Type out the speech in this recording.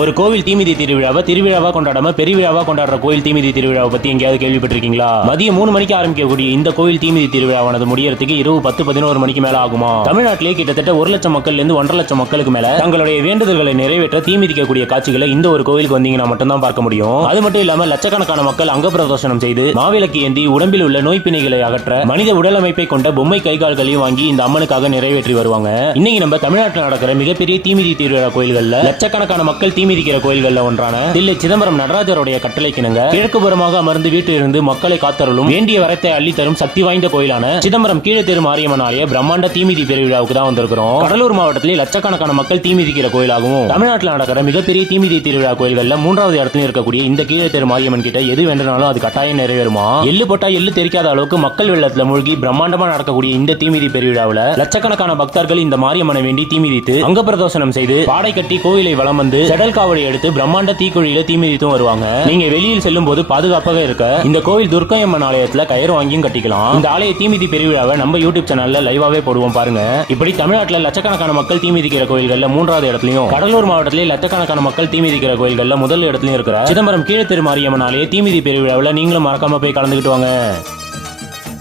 ஒரு கோவில் தீமிதி திருவிழாவை கொண்டாடாம பெருவிழாவா கொண்டாடுற கோயில் தீமிதி திருவிழாவை பத்தி எங்கேயாவது கேள்விப்பட்டிருக்கீங்களா? மதியம் 3 மணிக்கு ஆரம்பிக்கக்கூடிய இந்த கோயில் தீமிதி திருவிழாவானது முடியறதுக்கு இரவு 10-11 மணிக்கு மேல ஆகுமா? தமிழ்நாட்டிலே கிட்டத்தட்ட 1 லட்சம் மக்கள்ல இருந்து 1.5 லட்சம் மக்களுக்கு மேல தங்களுடைய வேண்டுதல்களை நிறைவேற்ற தீமிதிக்கக்கூடிய காட்சிகளை இந்த ஒரு கோயிலுக்கு வந்தீங்கன்னா மட்டும்தான் பார்க்க முடியும். அது மட்டும் இல்லாம லட்சக்கணக்கான மக்கள் அங்க பிரதர்சனம் செய்து மாவிளக்கு ஏந்தி உடம்பில் உள்ள நோய் பிணைகளை அகற்ற மனித உடல் அமைப்பை கொண்ட பொம்மை கைகால்களையும் வாங்கி இந்த அம்மனுக்காக நிறைவேற்றி வருவாங்க. இன்னைக்கு நம்ம தமிழ்நாட்டில் நடக்கிற மிகப்பெரிய தீமிதி திருவிழா கோயில்கள்ல லட்சக்கணக்கான மக்கள் தீமிதிக்கிற கோயில்கள்ல ஒன்றான தில்லை சிதம்பரம் நடராஜருடைய கட்டளைக்கிணங்க கிழக்கு புறமாக அமர்ந்து வீட்டிலிருந்து மக்களை காத்தருளும் வேண்டிய வரத்தை அள்ளி தரும் சக்தி வாய்ந்த கோயிலான சிதம்பரம் கீழத்தெரு மாரியம்மன் ஆலய பிரம்மாண்ட தீமிதி பெருவிழாவுக்கு தான் வந்திருக்கிறோம். கடலூர் மாவட்டத்திலே லட்சக்கணக்கான மக்கள் தீமிதிக்கிற கோயிலாகவும் தமிழ்நாட்டில் நடக்கிற மிகப்பெரிய தீமிதி திருவிழா கோயில்கள்ல 3வது இடத்துல இருக்கக்கூடிய இந்த கீழத்தெரு மாரியம்மன் கிட்ட எது வேண்டுனாலும் அது கட்டாயம் நிறைவேறுமா? எள்ளு போட்டா எள்ளு தெரிக்காத அளவுக்கு மக்கள் வெள்ளத்துல மூழ்கி பிரம்மாண்டமா நடக்கக்கூடிய இந்த தீமிதி பெருவிழாவில் லட்சக்கணக்கான பக்தர்கள் இந்த மாரியம்மனை வேண்டி தீமிதித்து அங்க பிரதோஷனம் செய்து பாடை கட்டி கோயிலை வலம் வந்து செடல் காவடி எடுத்து பிரம்மாண்ட தீக்குழியில தீமிதித்தும் வருவாங்க. நீங்க வெளியில் செல்லும் போது பாதுகாப்பாக இருக்க இந்த கோவில் துர்க்கையம்மன் ஆலயத்துல கயிறு வாங்கியும் கட்டிக்கலாம். இந்த ஆலய தீமிதி பெருவிழாவை நம்ம யூடியூப் சேனல்ல லைவாவே போடுவோம் பாருங்க. இப்படி தமிழ்நாட்டில் லட்சக்கணக்கான மக்கள் தீமிதிக்கிற கோயில்கள்ல 3வது இடத்துலயும் கடலூர் மாவட்டத்திலே லட்சக்கணக்கான மக்கள் தீமிதிக்கிற கோயில்கள்ல முதல் இடத்துலயும் இருக்கிற சிதம்பரம் கீழத்தெரு மாரியம்மன் ஆலய தீமிதி பெருவிழாவில் நீங்களும் மறக்காம போய் கலந்துக்கிட்டு வாங்க.